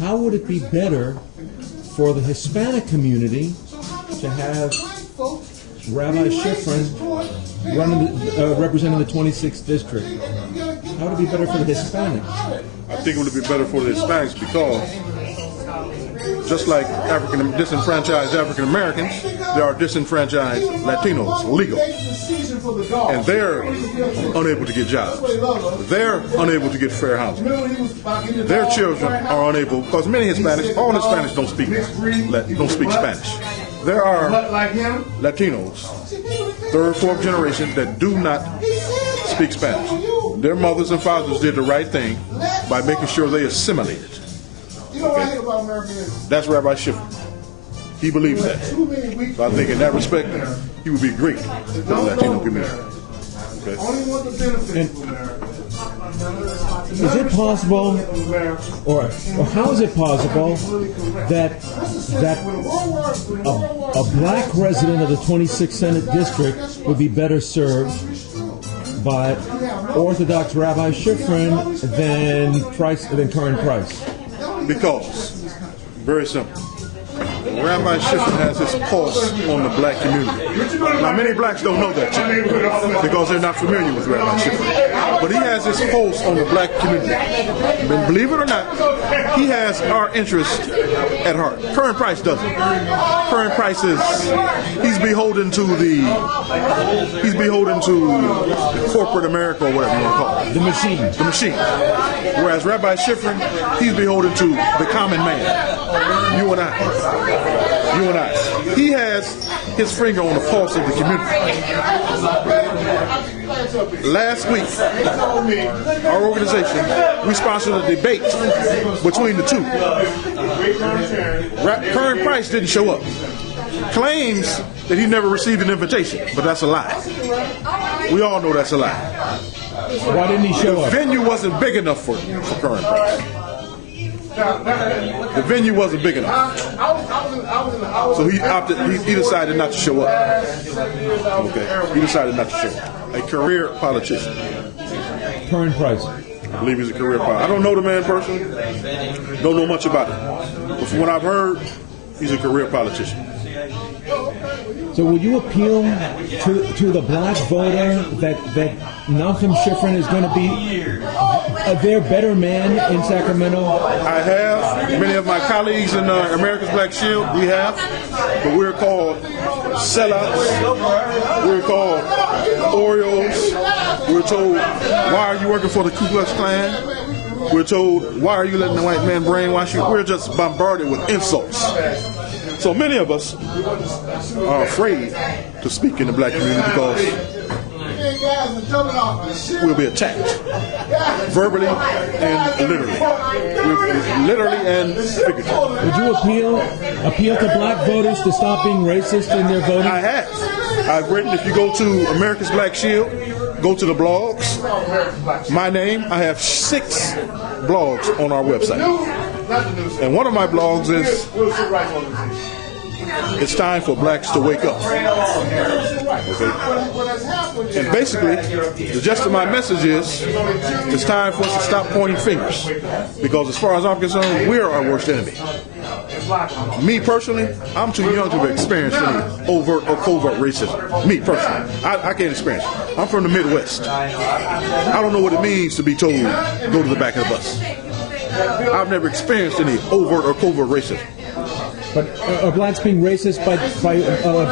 how would it be better for the Hispanic community to have Rabbi Shifren representing the 26th district? How would it be better for the Hispanics? I think it would be better for the Hispanics because just like disenfranchised African Americans, there are disenfranchised Latinos, legal. And they're unable to get jobs. They're unable to get fair housing. Their children are unable, because many Hispanics, all Hispanics don't speak Spanish. There are Latinos, third, fourth generation, that do not speak Spanish. Their mothers and fathers did the right thing by making sure they assimilated. Okay. That's Rabbi Shifren. He believes that. So I think in that respect, he would be great for the Latino community. Okay. And is it possible, or how is it possible that a black resident of the 26th Senate District would be better served by Orthodox Rabbi Shifren than Curren Price? Because, very simple, Rabbi Shifren has his pulse on the black community. Now, many blacks don't know that yet because they're not familiar with Rabbi Shifren. But he has his pulse on the black community. And believe it or not, he has our interest at heart. Curren Price doesn't. Curren Price he's beholden to corporate America, or whatever you want to call it. The machine. The machine. Whereas Rabbi Shifren, he's beholden to the common man. You and I. He has his finger on the pulse of the community. Last week, our organization, we sponsored a debate between the two. Curren Price didn't show up. Claims that he never received an invitation, but that's a lie. We all know that's a lie. Why didn't he show up? The venue wasn't big enough for Curren Price. The venue wasn't big enough. So he decided not to show up. Okay. He decided not to show up. A career politician. Curren Price. I believe he's a career politician. I don't know the man personally. Don't know much about him. But from what I've heard, he's a career politician. So will you appeal to the black voter that Nachum Shifren is going to be their better man in Sacramento? I have. Many of my colleagues in America's Black Shield, we have. But we're called sellouts. We're called Oreos. We're told, why are you working for the Ku Klux Klan? We're told, why are you letting the white man brainwash you? We're just bombarded with insults. So many of us are afraid to speak in the black community because we'll be attacked verbally and literally. Literally and figuratively. Would you appeal to black voters to stop being racist in their voting? I have. I've written, if you go to America's Black Shield, go to the blogs, my name, I have 6 blogs on our website. And one of my blogs is, it's time for blacks to wake up. Okay. And basically, the gist of my message is, it's time for us to stop pointing fingers. Because as far as I'm concerned, we're our worst enemy. Me personally, I'm too young to have experienced any overt or covert racism. Me personally, I can't experience it. I'm from the Midwest. I don't know what it means to be told, go to the back of the bus. I've never experienced any overt or covert racism. But are blacks being racist by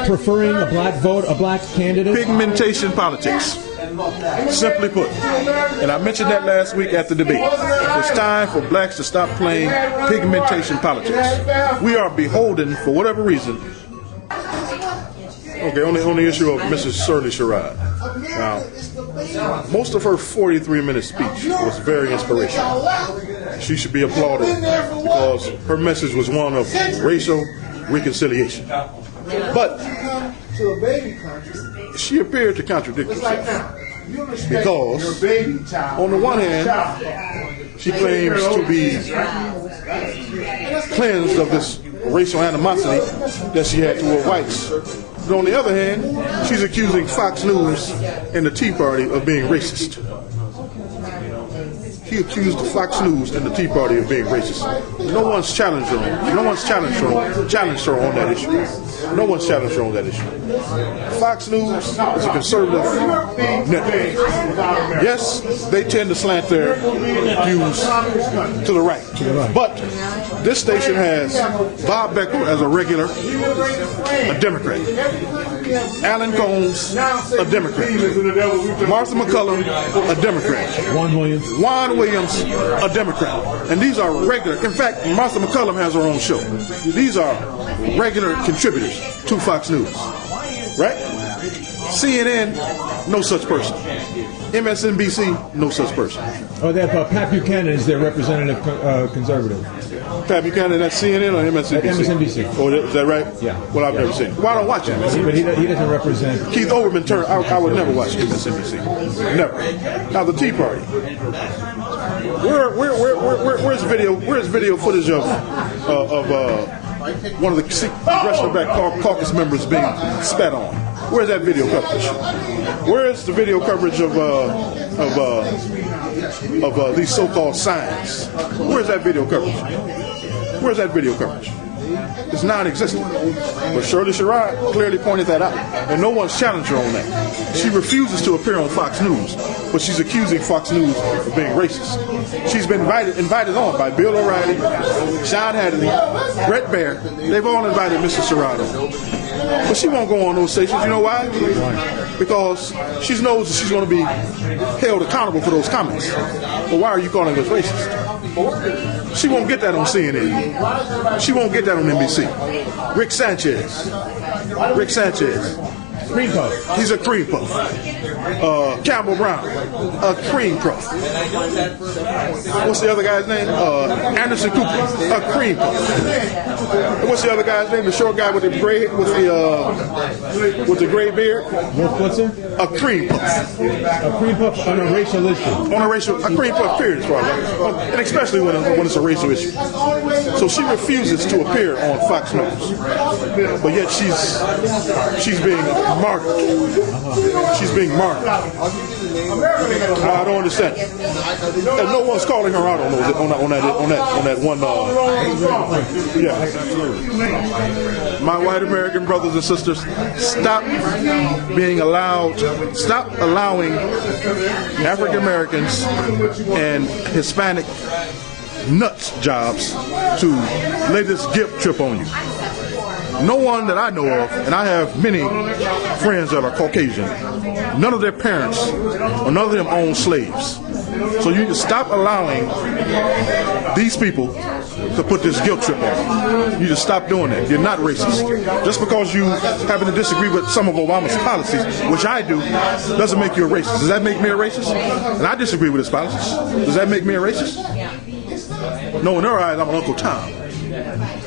preferring a black vote, a black candidate? Pigmentation politics, simply put. And I mentioned that last week at the debate. It's time for blacks to stop playing pigmentation politics. We are beholden, for whatever reason. Okay, on the issue of Mrs. Shirley Sherrod. Now, most of her 43-minute speech was very inspirational. She should be applauded because her message was one of racial reconciliation. But she appeared to contradict herself because, on the one hand, she claims to be cleansed of this racial animosity that she had toward whites. But on the other hand, she's accusing Fox News and the Tea Party of being racist. he accused the Fox News and the Tea Party of being racist. No one's challenged her on. No one's challenged her on that issue. No one's challenged her on that issue. Fox News is a conservative network. Yes, they tend to slant their views to the right. But this station has Bob Becker as a regular, a Democrat. Alan Combs, a Democrat. Martha McCullum, a Democrat. Juan Williams, a Democrat. And these are regular. In fact, Martha McCullum has her own show. These are regular contributors to Fox News. Right? CNN, no such person. MSNBC, no such person. Oh, that Pat Buchanan is their representative conservative. Pat Buchanan, that's CNN or MSNBC? MSNBC. Oh, is that right? Yeah. Well, I've never seen it. Well, I don't watch MSNBC. But he doesn't represent. Keith Olbermann turned. I would never watch MSNBC. Never. Now the Tea Party. Where's video footage of one of the Congressional Black Caucus members being spat on? Where's that video coverage? Where's the video coverage of these so-called signs? Where's that video coverage? Where's that video coverage? It's non-existent. But Shirley Sherrod clearly pointed that out, and no one's challenged her on that. She refuses to appear on Fox News, but she's accusing Fox News of being racist. She's been invited on by Bill O'Reilly, Sean Hannity, Brett Baer. They've all invited Mrs. Sherrod on. But she won't go on those stations. You know why? Because she knows that she's going to be held accountable for those comments. But why are you calling us racist? She won't get that on CNN. She won't get that on NBC. Rick Sanchez. Cream puff. He's a cream puff. Campbell Brown, a cream puff. What's the other guy's name? Anderson Cooper, a cream puff. What's the other guy's name? The short guy with the gray beard. Wolf Blitzer? A cream puff. A cream puff on a racial issue. A cream puff period, as far as and especially when it's a racial issue. So she refuses to appear on Fox News, but yet she's being martyred. She's being martyred. I don't understand. And no one's calling her out on that one. Yeah. My white American brothers and sisters, stop allowing African Americans and Hispanic nuts jobs to lay this guilt trip on you. No one that I know of, and I have many friends that are Caucasian, none of their parents or none of them own slaves. So you need to stop allowing these people to put this guilt trip on you. You just stop doing that. You're not racist. Just because you happen to disagree with some of Obama's policies, which I do, doesn't make you a racist. Does that make me a racist? And I disagree with his policies. Does that make me a racist? No, in their eyes, I'm an Uncle Tom.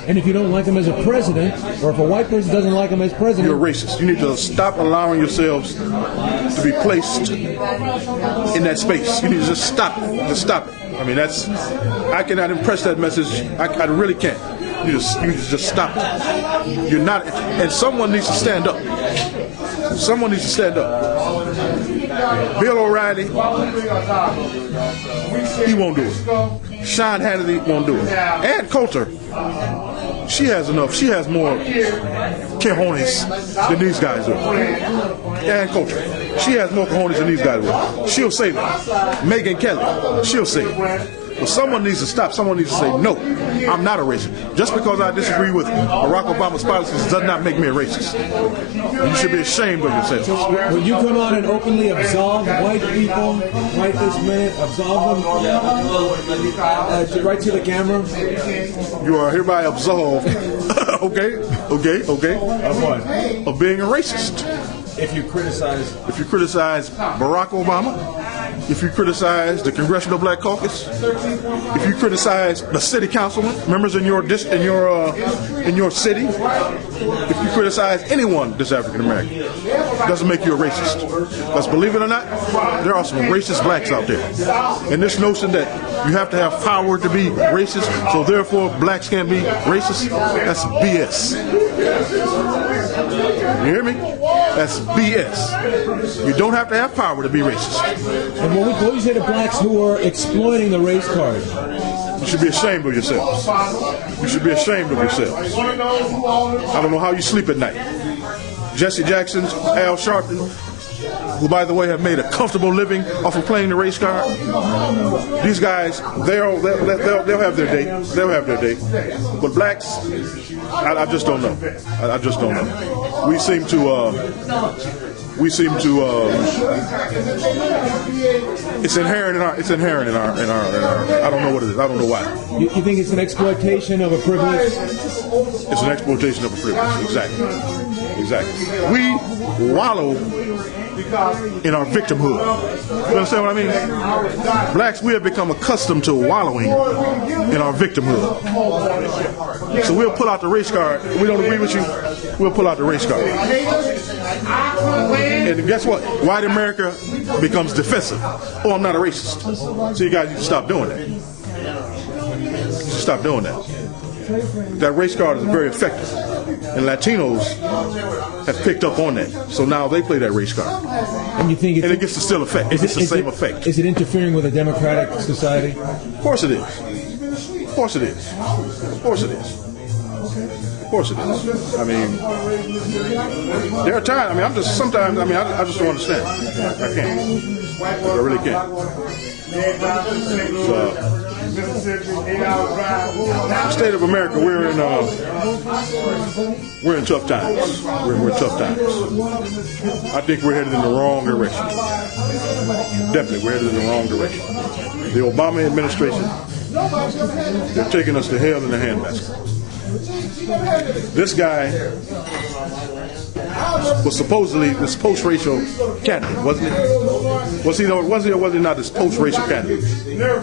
And if you don't like him as a president, or if a white person doesn't like him as president, you're racist. You need to stop allowing yourselves to be placed in that space. You need to just stop it. Just stop it. I mean, I cannot impress that message. I really can't. You just stop it. You're not, and someone needs to stand up. Someone needs to stand up. Bill O'Reilly, he won't do it. Sean Hannity won't do it. Ann Coulter, she has enough. She has more cojones than these guys do. Ann Coulter, she has more cojones than these guys do. She'll say that. Megyn Kelly, she'll say it. But someone needs to stop. Someone needs to say, no, I'm not a racist. Just because I disagree with Barack Obama's policies does not make me a racist. You should be ashamed of yourself. Will you come out and openly absolve white people right this minute? Absolve them right to the camera? You are hereby absolved. Okay. Of what? Of being a racist. If you criticize Barack Obama, if you criticize the Congressional Black Caucus, if you criticize the city councilman, members in your city, if you criticize anyone that's African American, doesn't make you a racist. Because believe it or not, there are some racist blacks out there. And this notion that you have to have power to be racist, so therefore blacks can't be racist, that's BS. You hear me? That's BS. You don't have to have power to be racist. And what would you say to blacks who are exploiting the race card? You should be ashamed of yourselves. You should be ashamed of yourselves. I don't know how you sleep at night. Jesse Jackson, Al Sharpton, who, by the way, have made a comfortable living off of playing the race card. These guys, they'll have their day. They'll have their day. But blacks, I just don't know. I just don't know. We seem to. It's inherent in our. I don't know what it is. I don't know why. You think it's an exploitation of a privilege? It's an exploitation of a privilege. Exactly. We wallow in our victimhood. You understand what I mean? Blacks, we have become accustomed to wallowing in our victimhood. So we'll pull out the race card. We don't agree with you, we'll pull out the race card. And guess what? White America becomes defensive. Oh, I'm not a racist. So you guys need to stop doing that. Stop doing that. That race card is very effective. And Latinos have picked up on that. So now they play that race card. And you think it gets the still effect. It gets the same effect. Is it interfering with a democratic society? Of course it is. Of course it is. Of course it is. Of course it is. I mean, there are times, I just don't understand. I can't. I really can't. The state of America, we're in tough times. We're in tough times. I think we're headed in the wrong direction. Definitely, we're headed in the wrong direction. The Obama administration, they're taking us to hell in a handbasket. This guy was supposedly this post-racial candidate, wasn't he? Was he or was he not this post-racial candidate? There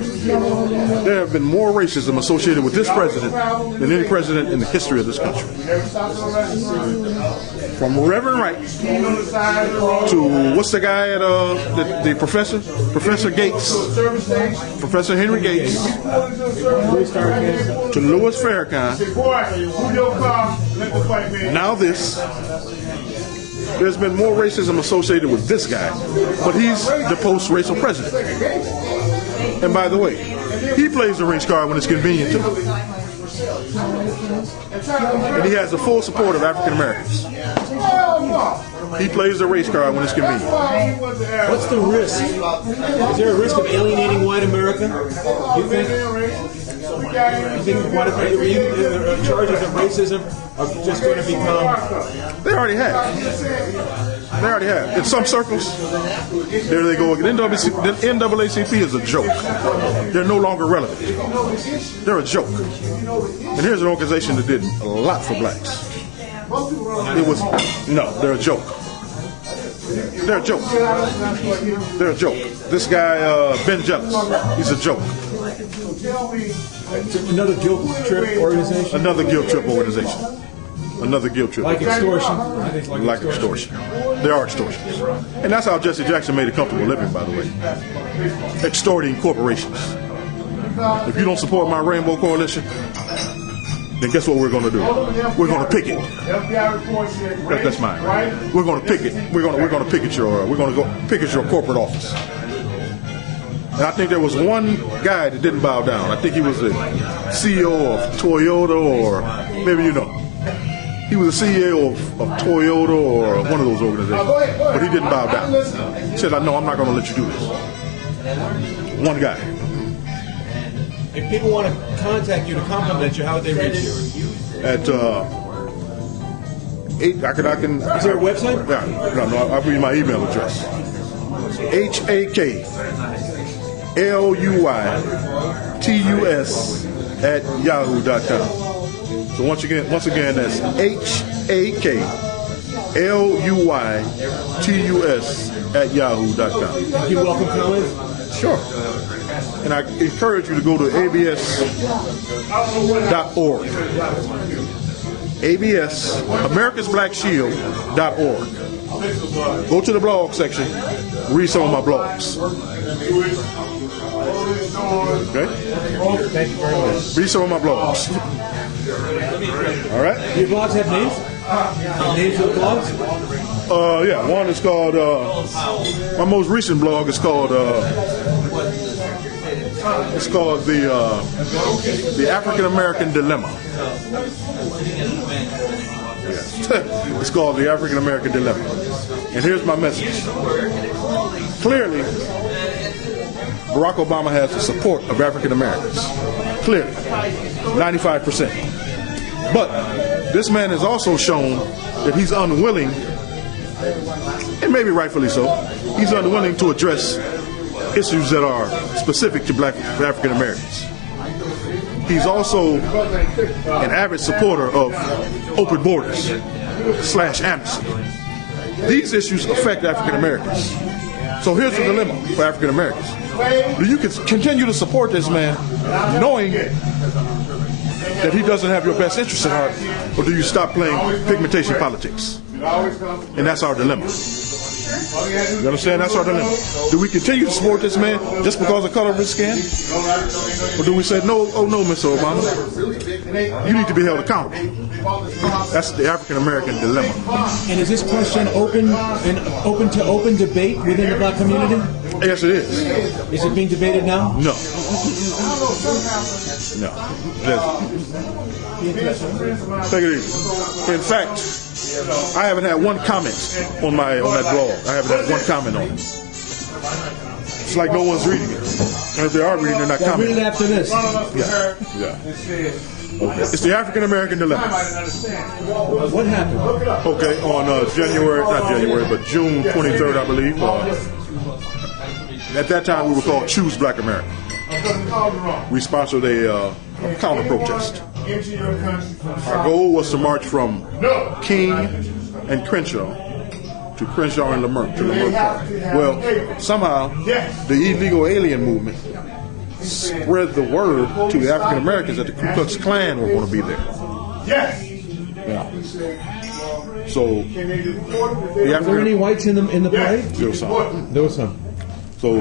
have been more racism associated with this president than any president in the history of this country. From Reverend Wright to what's the guy at the professor? Professor Gates, Professor Henry Gates, to Louis Farrakhan. Now this. There's been more racism associated with this guy, but he's the post-racial president. And by the way, he plays the race card when it's convenient too. And he has the full support of African Americans. He plays the race card when it's convenient. What's the risk? Is there a risk of alienating white America? You think white America, charges of racism are just going to become? They already have. They already have. In some circles, there they go again. NAACP is a joke. They're no longer relevant. They're a joke. And here's an organization that did a lot for blacks. They're a joke. They're a joke. They're a joke. This guy, Ben Jealous, he's a joke. Another guilt trip organization? Another guilt trip organization. Another guilt trip. Like extortion? Like extortion. They are extortions. And that's how Jesse Jackson made a comfortable living, by the way. Extorting corporations. If you don't support my Rainbow Coalition, then guess what we're going to do? We're going to picket. That's mine. Right? We're going to picket. We're going to picket your. We're going to go picket your corporate office. And I think there was one guy that didn't bow down. I think he was the CEO of Toyota, or maybe you know. He was the CEO of Toyota or one of those organizations, but he didn't bow down. He said, "No, I'm not going to let you do this." One guy. If people want to contact you to compliment you, how would they reach you? At 8. I can. Is there a website? No. I'll give you my email address. HAKLUYTUS@yahoo.com. So once again, that's HAKLUYTUS@yahoo.com. You welcome comments? Sure. And I encourage you to go to abs.org. ABS, AmericasBlackShield.org. Go to the blog section, read some of my blogs. Okay? Thank you very much. Read some of my blogs. All right? Your blogs have names? Names of the blogs? Yeah, one is called, my most recent blog is called, the African American Dilemma. Yes. It's called the African American Dilemma. And here's my message. Clearly, Barack Obama has the support of African Americans. Clearly, 95%. But this man has also shown that he's unwilling, and maybe rightfully so, he's unwilling to address issues that are specific to African Americans. He's also an avid supporter of open borders / amnesty. These issues affect African Americans. So here's the dilemma for African Americans. Do you continue to support this man knowing that he doesn't have your best interest at heart, or do you stop playing pigmentation politics? And that's our dilemma. You understand? That's our dilemma. Do we continue to support this man just because of the color of his skin? Or do we say, no, oh no, Mr. Obama, you need to be held accountable? That's the African American dilemma. And is this question open to open debate within the black community? Yes, it is. Is it being debated now? No. No. Take it easy. In fact, I haven't had one comment on that blog. I haven't had one comment on it. It's like no one's reading it. And if they are reading, they're not commenting. Read it after this. Yeah. It's the African American dilemma. What happened? Okay, on June 23rd, I believe. At that time, we were called Choose Black America. We sponsored a counter protest. Our goal was to march from King and Crenshaw to Crenshaw and Leimert to Leimert Park. Well, somehow the illegal alien movement spread the word to the African Americans that the Ku Klux Klan were going to be there. Yeah. So, were there any whites in the parade? There was some. There was some. So a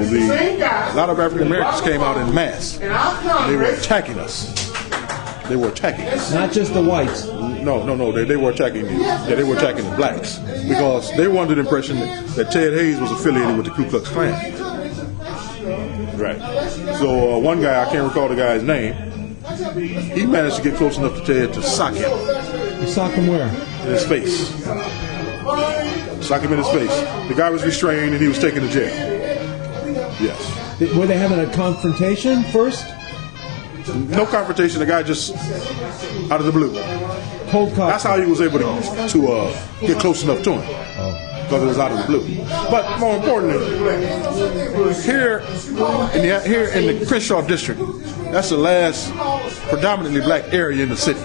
lot of African Americans came out in mass. They were attacking us. They were attacking us. Not just the whites. No. They were attacking they were attacking the blacks because they were under the impression that Ted Hayes was affiliated with the Ku Klux Klan. Right. So one guy, I can't recall the guy's name, he managed to get close enough to Ted to sock him. You sock him where? In his face. Sock him in his face. The guy was restrained and he was taken to jail. Yes. Were they having a confrontation first? No confrontation. The guy just out of the blue. Cold cock. That's how he was able to get close enough to him. Because it was out of the blue. But more importantly, here in the Crenshaw district, that's the last predominantly black area in the city.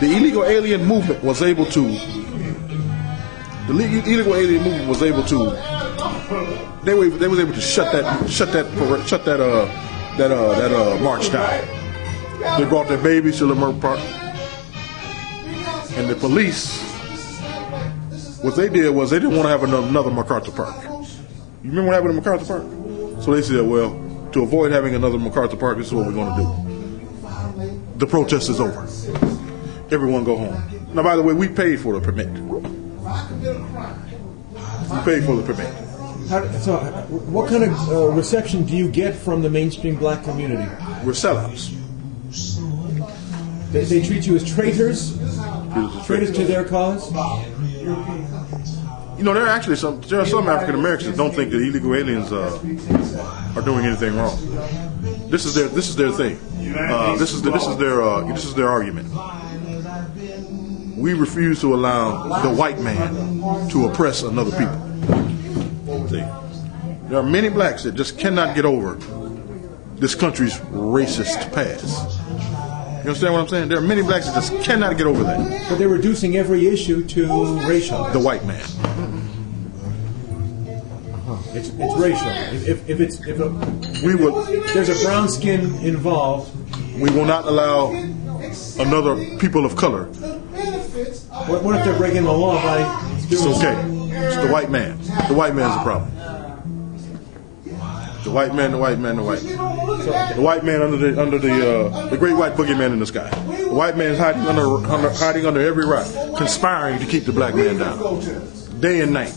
The illegal alien movement was able to. They was able to shut that march down. They brought their babies to Leimert Park, and the police. What they did was they didn't want to have another MacArthur Park. You remember what happened in MacArthur Park? So they said, well, to avoid having another MacArthur Park, this is what we're going to do. The protest is over. Everyone go home. Now, by the way, we paid for the permit. We paid for the permit. So, what kind of reception do you get from the mainstream black community? We're sellouts. They treat you as traitors? Traitors to their cause? You know, there are some African Americans that don't think that illegal aliens are doing anything wrong. This is their thing. This is their argument. We refuse to allow the white man to oppress another people. See, there are many blacks that just cannot get over this country's racist past. You understand what I'm saying? There are many blacks that just cannot get over that. But they're reducing every issue to racial. The white man. It's racial. There's a brown skin involved. We will not allow another people of color. What if they're breaking the law by doing It's okay. It's the white man. The white man's the problem. The white man. The white man under the great white boogeyman in the sky. The white man is hiding under every rock, conspiring to keep the black man down. day and night.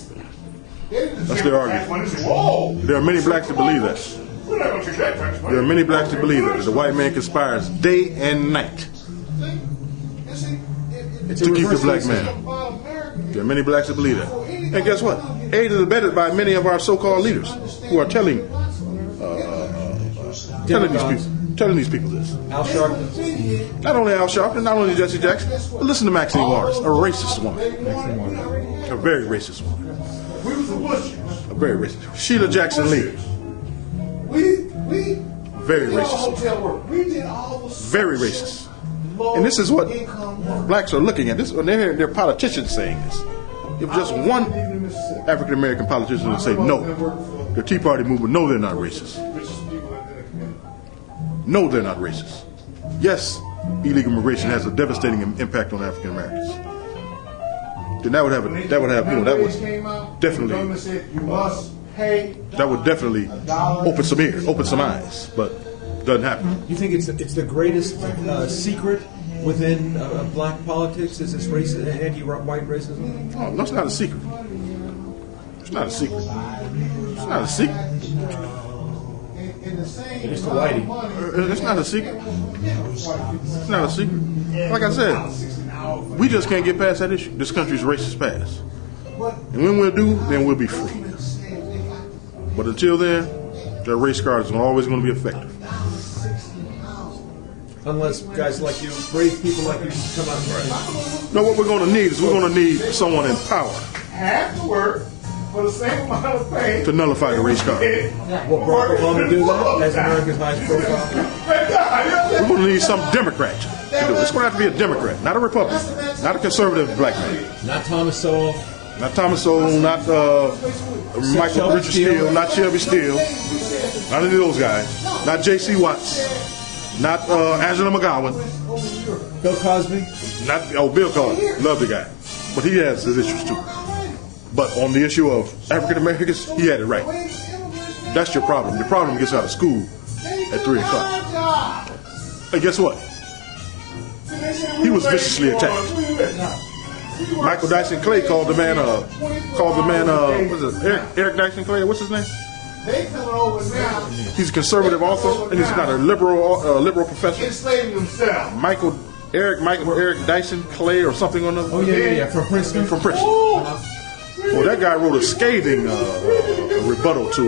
That's their argument. There are many blacks that believe that. There are many blacks that believe that the white man conspires day and night to keep the black man. There are many blacks that believe that. And guess what? Aided and abetted by many of our so-called leaders who are telling these people this. Al Sharpton. Not only Al Sharpton, not only Jesse Jackson, but listen to Maxine Waters, a racist woman. A very racist woman. A very racist. Sheila Jackson Lee. Very racist. Very racist. And this is what blacks are looking at. This when they're politicians saying this. If just one African American politician would say no, the Tea Party movement, no, they're not racist. No, they're not racist. Yes, illegal immigration has a devastating impact on African Americans. Then that would definitely open some ears, open some eyes, but doesn't happen. You think it's the greatest secret within black politics is this anti-white racism? Oh, no, it's not a secret. It's not a secret. It's not a secret. It's the whitey. It's not a secret. It's not a secret. Like I said, we just can't get past that issue. This country's racist past. And when we'll do, then we'll be free. But until then, their race cards are always going to be effective. Unless guys like you, brave people like you, come out and No, what we're going to need is someone in power have to work for the same amount of pay to nullify the race card. Will Barack Obama do that as America's highest profile? We're going to need some Democrat to do it. It's going to have to be a Democrat, not a Republican, not a conservative black man. Not Thomas Sowell. Not Thomas Sowell, not Michael Richard Steele, not Shelby Steele, not any of those guys, not J.C. Watts, not Angela McGowan. Bill Cosby? Bill Cosby. Love the guy. But he has his issues too. But on the issue of African Americans, he had it right. That's your problem. Your problem gets out of school at 3 o'clock. And guess what? He was viciously attacked. Michael Dyson Clay called the man, what's it, Eric Dyson Clay, what's his name? He's a conservative author, and he's not a liberal professor. Eric Dyson Clay or something or another. Oh yeah, from Princeton. From Princeton. Well, that guy wrote a scathing rebuttal to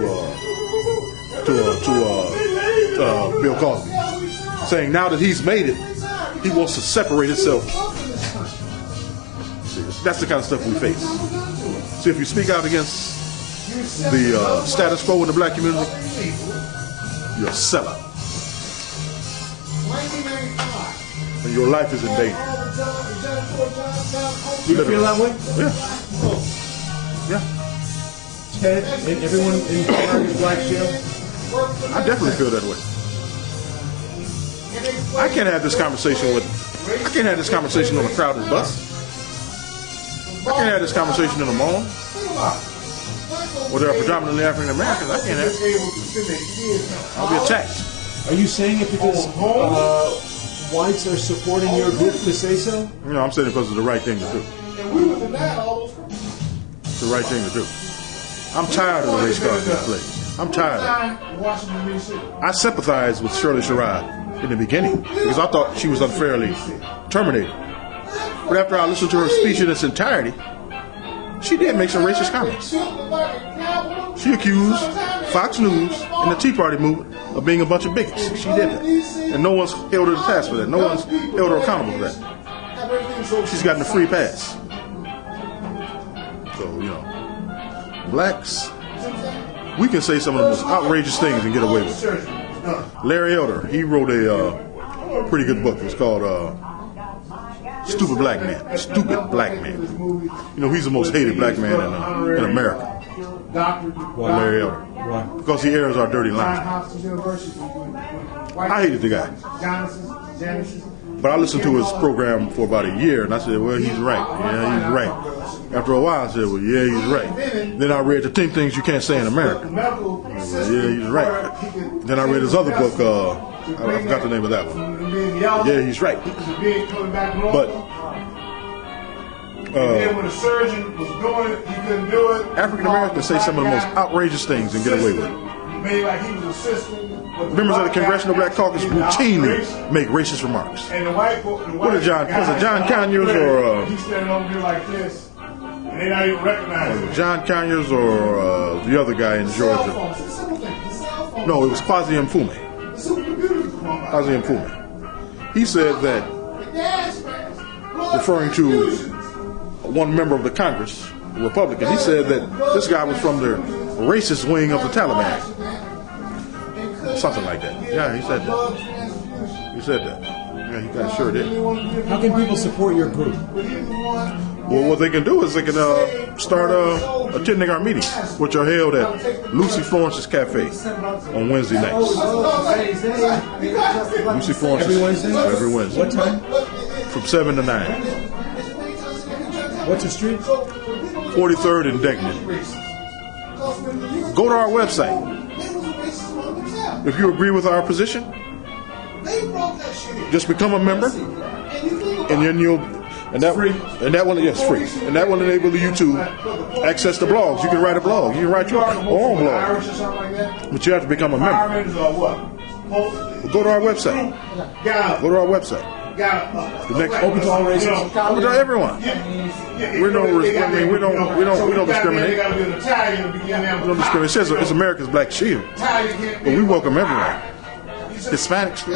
Bill Cosby, saying now that he's made it, he wants to separate himself. That's the kind of stuff we face. See, if you speak out against the status quo in the black community, you're a sellout. And your life is in danger. You feel that way? Yeah. Yeah. Ted and everyone in America's black jail? I definitely feel that way. I can't have this conversation on a crowded bus. I can't have this conversation in a mall where there are predominantly African Americans. I can't have it. I'll be attacked. Are you saying it because whites are supporting your group to say so? No, I'm saying it because it's the right thing to do. It's the right thing to do. I'm tired of the race card being played. I'm tired of it. I sympathized with Shirley Sherrod in the beginning because I thought she was unfairly terminated. But after I listened to her speech in its entirety, she did make some racist comments. She accused Fox News and the Tea Party movement of being a bunch of bigots. She did that. And no one's held her to task for that. No one's held her accountable for that. She's gotten a free pass. So, blacks, we can say some of the most outrageous things and get away with it. Larry Elder, he wrote a pretty good book. It's called Stupid Black Man. Stupid Black Man. He's the most hated black man in America. Why? Larry Elder. Why? Because he airs our dirty lines. I hated the guy. But I listened to his program for about a year, and I said, well, he's right. Yeah, he's right. After a while, I said, well, yeah, he's right. Then I read the 10 Things You Can't Say in America. Said, yeah, he's right. Then I read his other book, I forgot the name of that one. Yeah, he's right. But then when the surgeon was doing it, he couldn't do it. African Americans say some of the most outrageous things and get away with it. Made like he was assistant. Members of the Congressional Black Caucus routinely make racist remarks. And the white What is John? Was it John Conyers or? He's standing over here like this, and they not even recognize him. John Conyers or the other guy in Georgia? No, it was Kwasi Mfume. Kwasi Mfume. He said that, referring to one member of the Congress, a Republican, he said that this guy was from the racist wing of the Taliban. Something like that. Yeah, he said that. He said that. Yeah, he kind of sure did. How can people support your group? Well, what they can do is they can start attending our meetings, which are held at Lucy Florence's Cafe on Wednesday nights. Lucy Florence. Every Wednesday? Every Wednesday. What time? From 7 to 9. What's the street? 43rd and Degnan. Go to our website. If you agree with our position, just become a member, and then you'll. And that one, yes, free. And that will enable you to access the blogs. You can write a blog. You can write your own blog. But you have to become a member. Go to our website. Go to our website. The next Open to all races. Open to everyone. We don't discriminate. We don't discriminate. It says it's America's Black Shield, but we welcome everyone. Hispanics.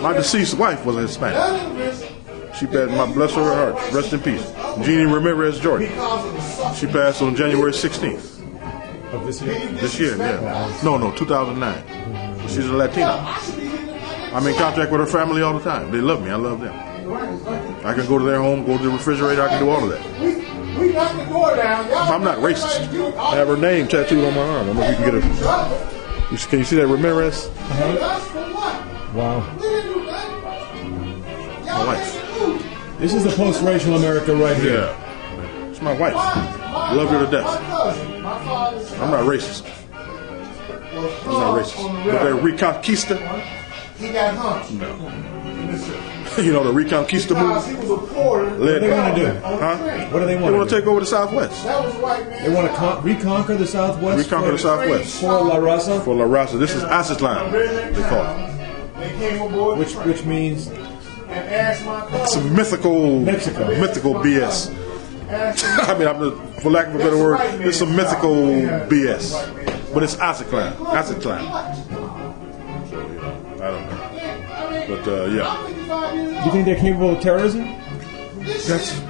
My deceased wife was a Hispanic. She passed, my bless her heart, rest in peace. Jeannie Ramirez Jordan. She passed on January 16th. Of this year? This year, yeah. No, 2009. She's a Latina. I'm in contact with her family all the time. They love me. I love them. I can go to their home, go to the refrigerator. I can do all of that. I'm not racist. I have her name tattooed on my arm. I don't know if you can get it. Can you see that, Ramirez? Wow. My wife. This is the post-racial America right here. Yeah. It's my wife. Love her to death. I'm not racist. I'm not racist. But that Reconquista? No. You know the Reconquista movement? What do they want to do? Huh? What do they want to do? They want to take over the Southwest. They want to reconquer the Southwest? Reconquer the Southwest. For La Raza? For La Raza. This is Aztlan, they call it. Which means? It's a mythical BS. I mean, for lack of a better word, it's some mythical BS. But it's Aztlan. Aztlan. I don't know. But, yeah. Do you think they're capable of terrorism? That's...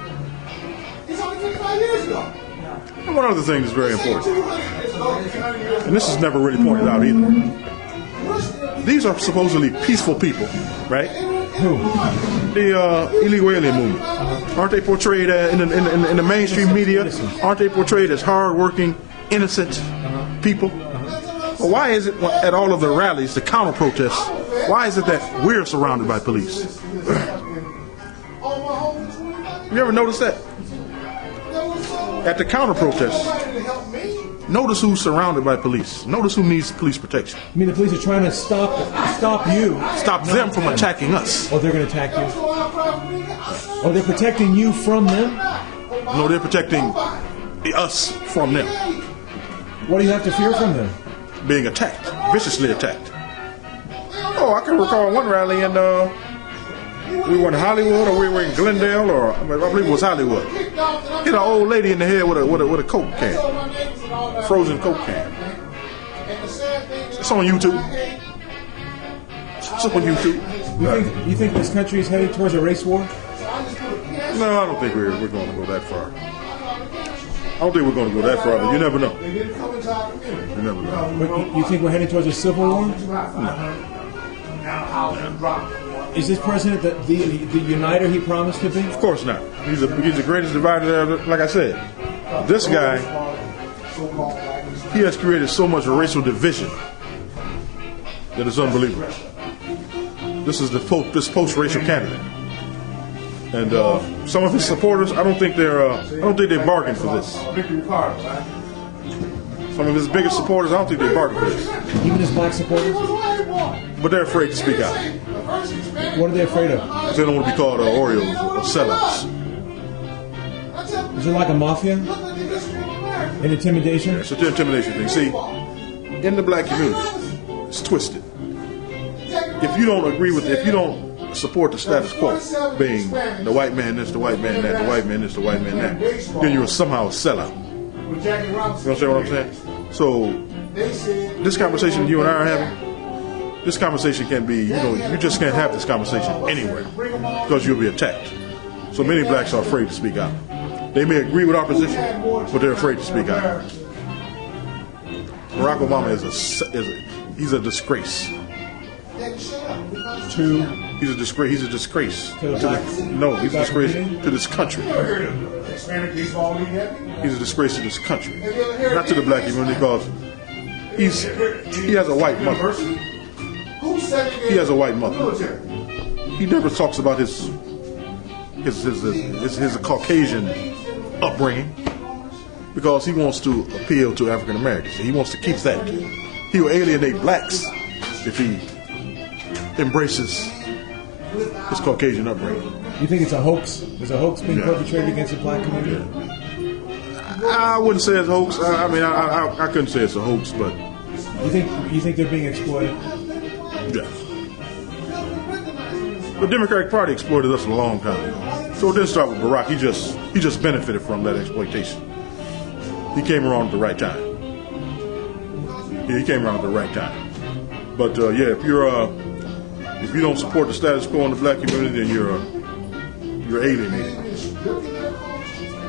And one other thing that's very important, and this is never really pointed out either. These are supposedly peaceful people, right? Who? The illegal alien movement. Aren't they portrayed in the mainstream media? Aren't they portrayed as hard-working, innocent people? Well, why is it at all of the rallies, the counter-protests, why is it that we're surrounded by police? You ever noticed that? At the counter-protests, notice who's surrounded by police. Notice who needs police protection. I mean, the police are trying to stop you. Stop them from attacking us. Oh, they're going to attack you? Oh, they're protecting you from them? No, they're protecting us from them. What do you have to fear from them? Being attacked, viciously attacked. Oh, I can recall one rally in, we were in Hollywood, or we were in Glendale, or I believe it was Hollywood. Hit an old lady in the head with a Coke can, frozen Coke can. It's on YouTube. It's on YouTube. You think this country is headed towards a race war? No, I don't think we're going to go that far. I don't think we're going to go that far, but you never know. You never know. But you think we're heading towards a civil war? No. Is this president the uniter he promised to be? Of course not. He's the greatest divider ever. Like I said, this guy, he has created so much racial division that it's unbelievable. This is this post-racial candidate, and some of his supporters, I don't think they bargained for this. Some of his biggest supporters, I don't think they bargained for this. Even his black supporters? But they're afraid to speak out. What are they afraid of? They don't want to be called Oreos or sellouts. Is it like a mafia? An intimidation? It's an intimidation thing. See, in the black community, it's twisted. If you don't agree with, if you don't support the status quo, being the white man this, the white man that, the white man this, the white man that, then you're somehow a sellout. You understand what I'm saying? So, this conversation you and I are having, this conversation can be, you just can't have this conversation anywhere because you'll be attacked. So many blacks are afraid to speak out. They may agree with our position, but they're afraid to speak out. Barack Obama he's a disgrace. He's a disgrace. He's a disgrace. He's a disgrace to this country. He's a disgrace to this country, not to the black community, because he has a white mother. He has a white mother. He never talks about his Caucasian upbringing because he wants to appeal to African Americans. He wants to keep that. He will alienate blacks if he embraces his Caucasian upbringing. You think it's a hoax? There's a hoax being perpetrated against the black community? I wouldn't say it's a hoax. I couldn't say it's a hoax, but you think they're being exploited? Yeah. The Democratic Party exploited us a long time ago. So it didn't start with Barack. He just benefited from that exploitation. He came around at the right time. He came around at the right time. But if you don't support the status quo in the black community, then you're alienated,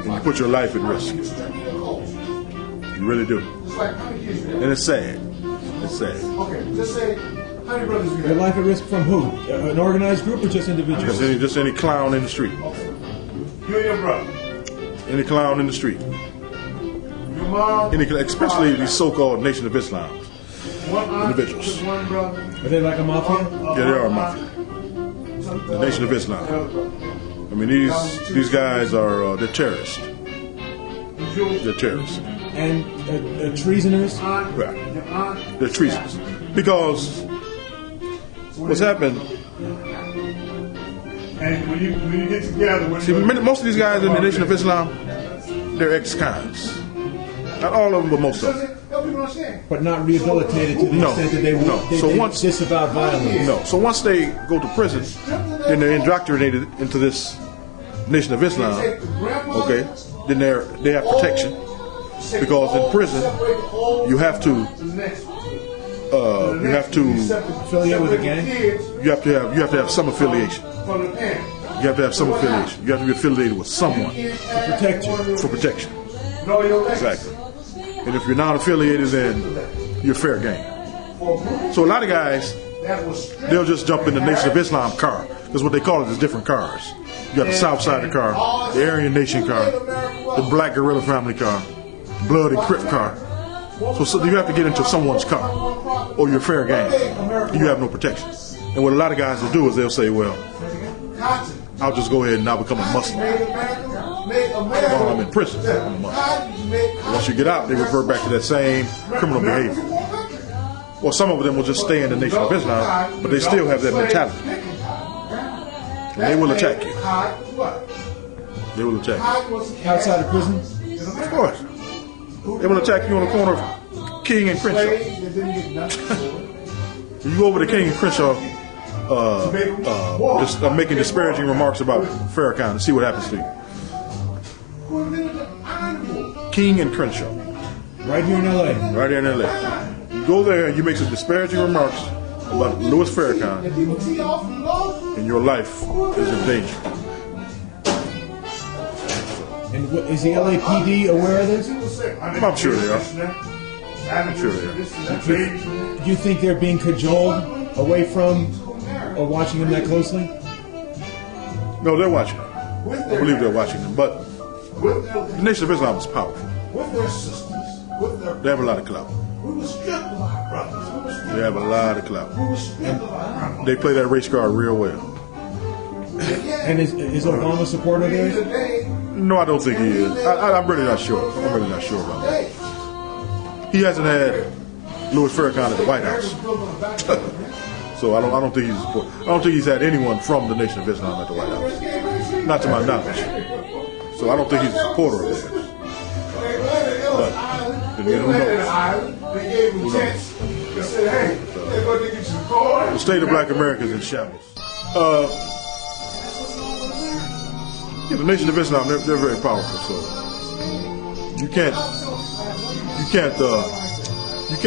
and you put your life at risk. You really do, and it's sad. It's sad. Your life at risk from who? An organized group or just individuals? Just any clown in the street. You and your brother. Any clown in the street. Your mom. Especially these so-called Nation of Islam individuals. Are they like a mafia? Yeah, they are a mafia. The Nation of Islam. I mean, these guys are they're terrorists. They're terrorists. And treasoners? Right. They're treasoners. Because what's happened? And when you get together, See, most of these guys in the Nation of Islam, they're ex-cons. Not all of them, but most of them. But not rehabilitated to the extent that they disavowed violence. No. So once they go to prison, then they're indoctrinated into this Nation of Islam. Okay, then they have protection because in prison you have to affiliate with a gang. You have to have some affiliation. You have to have some affiliation. You have to be affiliated with someone To protect you. for protection. Exactly. And if you're not affiliated, then you're fair game. So a lot of guys, they'll just jump in the Nation of Islam car. That's what they call it, is different cars. You got the South Side car, the Aryan Nation car, the Black Guerrilla Family car, Blood and Crip car. So you have to get into someone's car, or you're fair game. You have no protection. And what a lot of guys will do is they'll say, well, I'll just go ahead and I'll become a Muslim. While I'm in prison, I'm a Muslim. Once you get out, they revert back to that same criminal behavior. Well, some of them will just stay in the Nation of Islam, but they still have that mentality. And they will attack you. They will attack you. Outside of prison? Of course. They will attack you on the corner of King and Crenshaw. You go over to King and Crenshaw, just making disparaging remarks about Farrakhan and see what happens to you. King and Crenshaw. Right here in L.A. Right here in L.A. You go there and you make some disparaging remarks about Louis Farrakhan, and your life is in danger. And is the LAPD aware of this? I'm sure they are. I'm sure they are. Do you think they're being cajoled away from or watching them that closely? No, they're watching them. I believe they're watching them. But the Nation of Islam is powerful. They have a lot of clout. They have a lot of clout. They play that race card real well. And is Obama supportive of theirs? No, I don't think he is. I'm really not sure. I'm really not sure about that. He hasn't had Louis Farrakhan at the White House. So I don't think he's had anyone from the Nation of Islam at the White House, not to my knowledge. So I don't think he's a supporter of theirs. But then again, who knows? Who knows? The state of Black America is in shambles. The Nation of Islam, they're very powerful. So you can't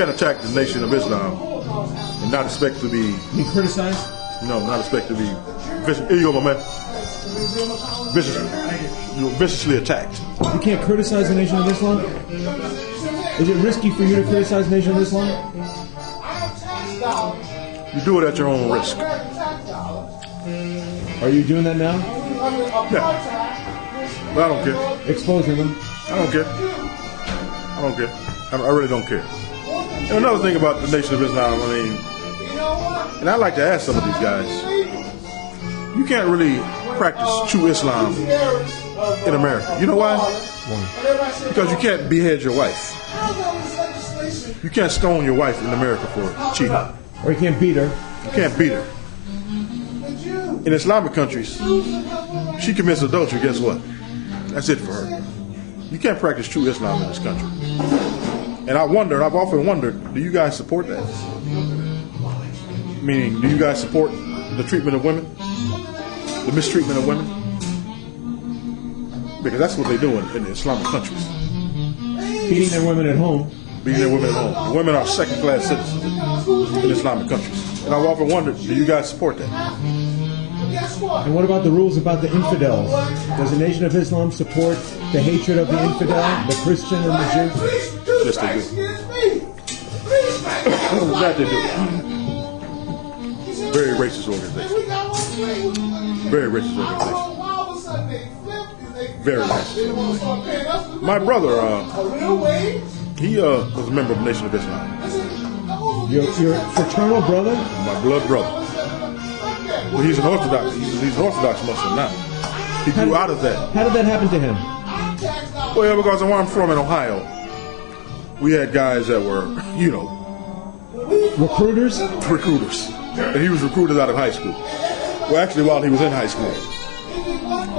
attack the Nation of Islam and not expect to be criticized. No, not expect to be vicious. Here you go, my man. You're viciously attacked. You can't criticize the Nation of Islam? Is it risky for you to criticize the Nation of Islam? You do it at your own risk. Are you doing that now? Yeah. But I don't care. Exposing them? I don't care. I don't care. I really don't care. And another thing about the Nation of Islam, I mean, and I'd like to ask some of these guys, you can't really practice true Islam in America. You know why? Because you can't behead your wife. You can't stone your wife in America for cheating. Or you can't beat her. You can't beat her. In Islamic countries, she commits adultery, guess what? That's it for her. You can't practice true Islam in this country. And I've often wondered, do you guys support that? Meaning, do you guys support the treatment of women? The mistreatment of women? Because that's what they do in Islamic countries. Beating their women at home. Beating their women at home. The women are second-class citizens in Islamic countries. And I've often wondered, do you guys support that? And what about the rules about the infidels? Does the Nation of Islam support the hatred of the infidel, the Christian, and the Jew? Yes, they do. That they do. Very racist organization. Very racist organization. Very racist. My brother, he was a member of the Nation of Islam. Your fraternal brother? My blood brother. Well, he's an Orthodox Muslim now. He grew out of that. How did that happen to him? Well, because where I'm from in Ohio, we had guys that were, Recruiters. And he was recruited out of high school. Well, actually, while he was in high school.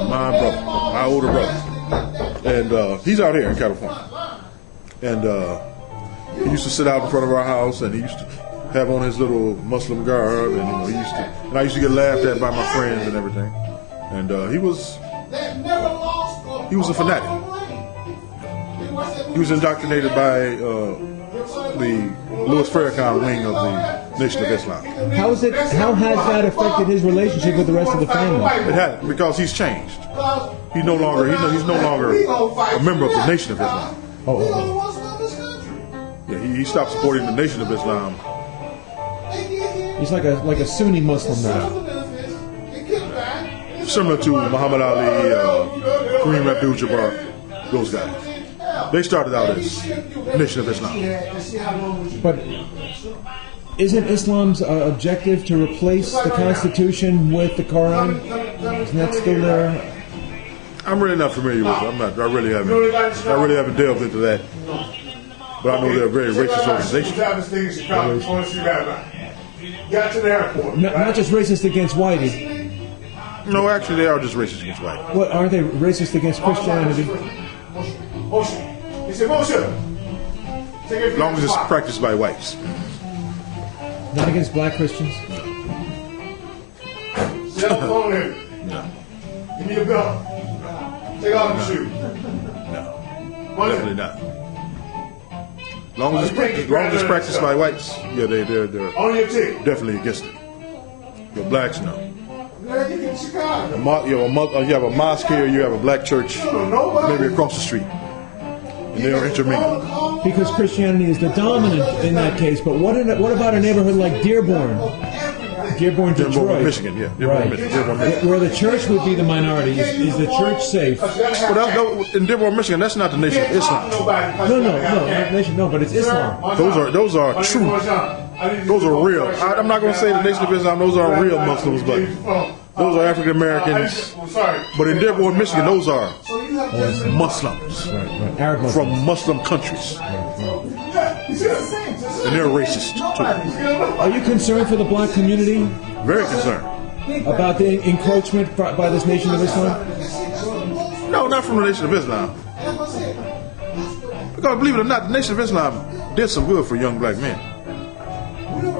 My brother, my older brother. And he's out here in California. And he used to sit out in front of our house, and he used to have on his little Muslim garb, and I used to get laughed at by my friends and everything. And he was a fanatic. He was indoctrinated by the Louis Farrakhan wing of the Nation of Islam. How has that affected his relationship with the rest of the family? It hasn't, because he's changed. He's no longer a member of the Nation of Islam. Yeah, he stopped supporting the Nation of Islam. He's like a Sunni Muslim now. Similar to Muhammad Ali, Kareem Abdul-Jabbar, those guys. They started out as Nation of Islam. But isn't Islam's objective to replace the Constitution with the Quran? Isn't that still there? I'm really not familiar with it. I really haven't delved into that. But I know they're a very racist organization. Got to the airport. Not just racist against whitey. No, actually, they are just racist against white. What, aren't they racist against Christianity? As long as it's practiced by whites. Not against black Christians? No. Give me a belt. Take off your shoes. No. Definitely not. As long as it's practiced by whites, yeah, they're definitely against it. But blacks, no. You have a mosque here, you have a black church, maybe across the street. And they are intermingled. Because Christianity is the dominant in that case. But what about a neighborhood like Dearborn? Dearborn, Detroit. Michigan, yeah. Right. Dearborn, Michigan. Where the church would be the minority. Is the church safe? Well, in Dearborn, Michigan, that's not the Nation of Islam. No, but it's Islam. Those are true. Those are real. I'm not going to say the Nation of Islam, those are real Muslims, but those are African Americans. But in Dearborn, Michigan, those are Muslims. Arab Muslims. From Muslim countries. And they're racist, too. Are you concerned for the black community? Very concerned. About the encroachment by this Nation of Islam? No, not from the Nation of Islam. Because believe it or not, the Nation of Islam did some good for young black men.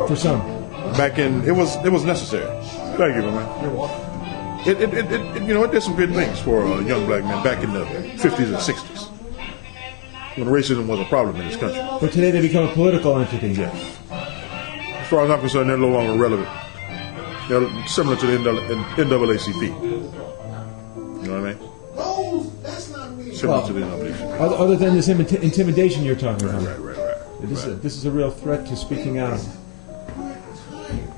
For some. Back in, it was necessary. Thank you, man. It did some good things for young black men back in the 50s and 60s, when racism was a problem in this country. But today they become a political entity. Yeah. As far as I'm concerned, they're no longer relevant. They're similar to the NAACP. You know what I mean? Similar to the NAACP. Other than this intimidation you're talking about. Right. This is a real threat to speaking out.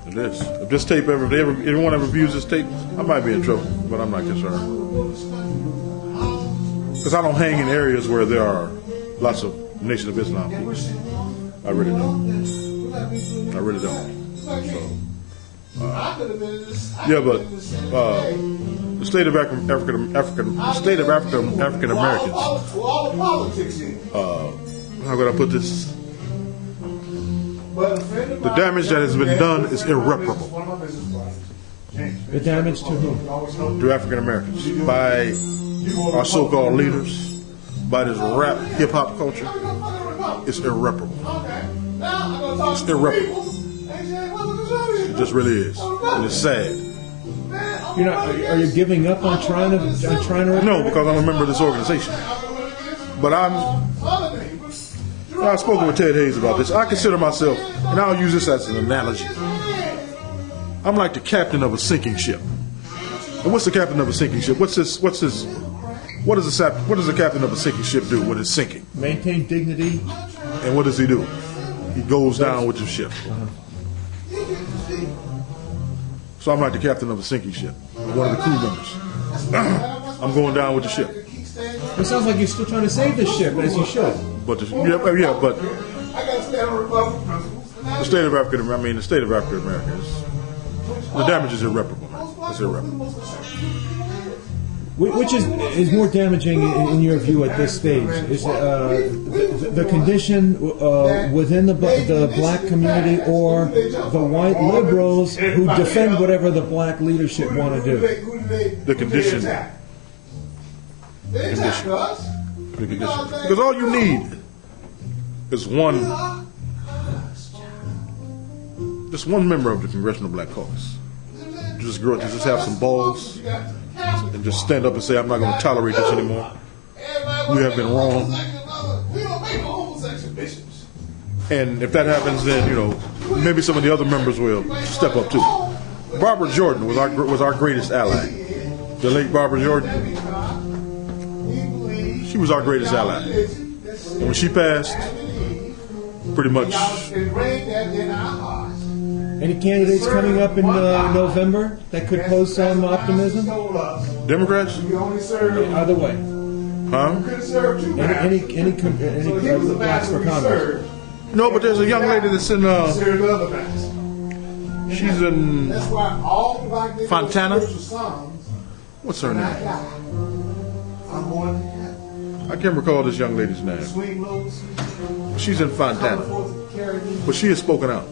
It is. If this tape if anyone ever views this tape, I might be in trouble, but I'm not concerned. Because I don't hang in areas where there are lots of Nation of Islam people. I really don't. So, but the state of African Americans. How could I put this? The damage that has been done is irreparable. The damage to whom? To African Americans by our so-called leaders, by this rap hip-hop culture. It's irreparable. It's irreparable. It just really is, and it's sad. Are you giving up on trying to? No, because I'm a member of this organization. But I've spoken with Ted Hayes about this. I consider myself, and I'll use this as an analogy. I'm like the captain of a sinking ship. And what's the captain of a sinking ship? What does the captain of a sinking ship do when it's sinking? Maintain dignity. And what does he do? He goes down with the ship. So I'm like the captain of a sinking ship, one of the crew members. I'm going down with the ship. It sounds like you're still trying to save the ship, as you should. But the state of African Americans, the damage is irreparable. It's irreparable. Which is more damaging in your view at this stage? Is the condition within the black community, or the white liberals who defend whatever the black leadership want to do? The condition. Because all you need is just one member of the Congressional Black Caucus. Just have some balls and just stand up and say, I'm not going to tolerate this anymore. We have been wrong. And if that happens, then, maybe some of the other members will step up too. Barbara Jordan was our greatest ally. The late Barbara Jordan. She was our greatest ally. And when she passed, pretty much. Any candidates coming up in November that could pose some optimism? Democrats? Either way. Huh? Any blacks for Congress? No, but there's a young lady that's in. She's in Fontana. What's her name? I can't recall this young lady's name. She's in Fontana, but she has spoken out.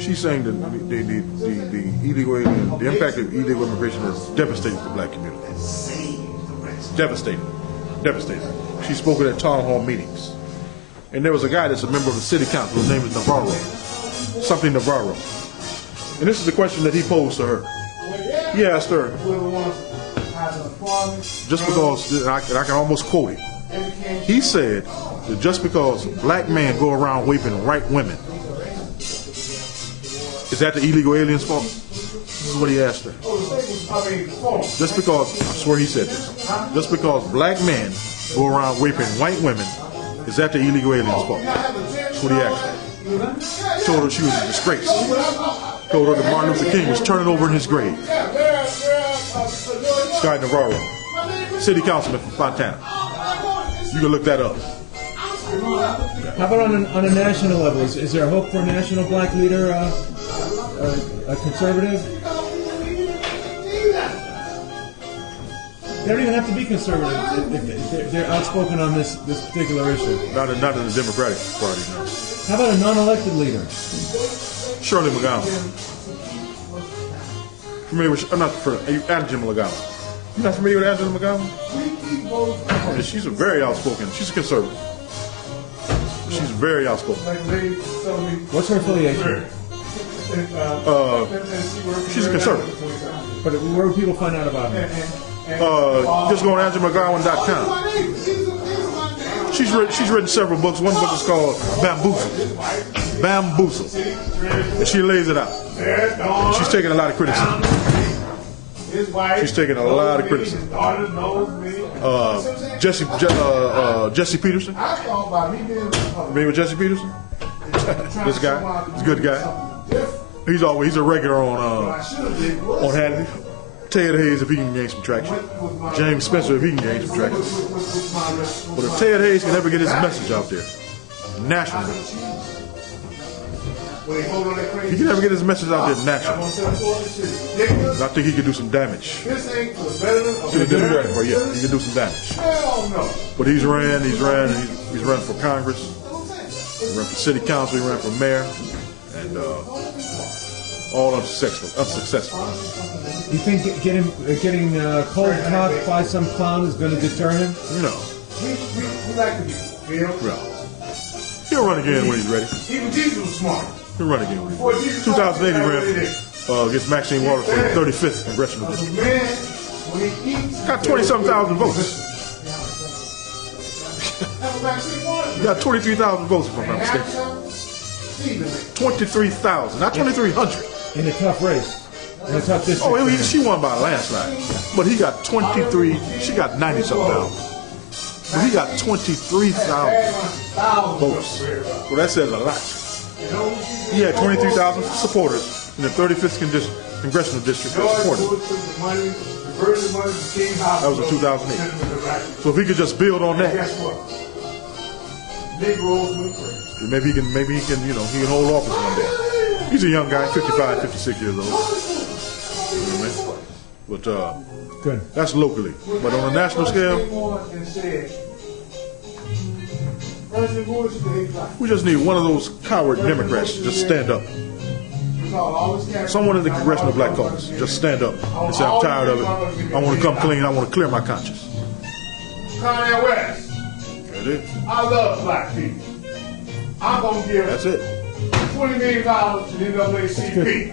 She's saying that the impact of illegal immigration has devastated the black community. Devastating. She's spoken at town hall meetings. And there was a guy that's a member of the city council. His name is Navarro. Something Navarro. And this is the question that he posed to her. He asked her, just because, and I can almost quote it. He said that just because black men go around raping white women, is that the illegal aliens' fault? This is what he asked her. Just because, I swear he said this, just because black men go around raping white women, is that the illegal aliens' fault? That's what he asked her. Told her she was a disgrace. Told her that Martin Luther King was turning over in his grave. Scott Navarro, city councilman from Fontana. You can look that up. How about on a national level? Is there a hope for a national black leader, a conservative? They don't even have to be conservative if they're outspoken on this particular issue. Not in the Democratic Party, no. How about a non-elected leader? Shirley McGowan. Familiar with? I'm not familiar. Are you Angela McGowan? You're not familiar with Angela McGowan? Yeah, she's a very outspoken. She's a conservative. She's very outspoken. What's her affiliation? She's a conservative. But where do people find out about her? Just go on AngelaMcGowan.com. She's written several books. One book is called Bamboozled. And she lays it out. And she's taking a lot of criticism. She's taking a lot of criticism. Jesse Peterson. Familiar with Jesse Peterson? This guy, he's a good guy. He's a regular on Hannity. Ted Hayes, if he can gain some traction. James Spencer, if he can gain some traction. But if Ted Hayes can ever get his message out there nationally, he can ever get his message out there nationally, I think he could do some damage to the Democratic Party. Yeah, he can do some damage. But he's ran for Congress, he ran for city council, he ran for mayor, and all unsuccessful. You think getting cold cocked by some clown is going to deter him? No. We like to be real. No. He'll run again when he's ready. Even Jesus was smart. He'll run again when he's ready. 2008 he ran against Maxine Waters for the 35th Congressional District. Got 20-something thousand votes. Got 23,000 votes, if I'm not mistaken. 23,000, not 2,300. In a tough race. In a tough district. Oh, she won by a landslide. But he got 23, she got 90-something thousand. But he got 23,000 votes. Well, that says a lot. He had 23,000 supporters in the 35th Congressional District that supported him. That was in 2008. So if he could just build on that, maybe he can, he can hold office one day. He's a young guy, 55, 56 years old. You know what I mean? But good. That's locally. But on a national scale, we just need one of those coward Democrats to just stand up. Someone in the Congressional Black Caucus just stand up and say, I'm tired of it. I want to come clean. I want to clear my conscience. Kanye West. That's it. I love black people. I'm going to give That's it. $20 million to the NAACP.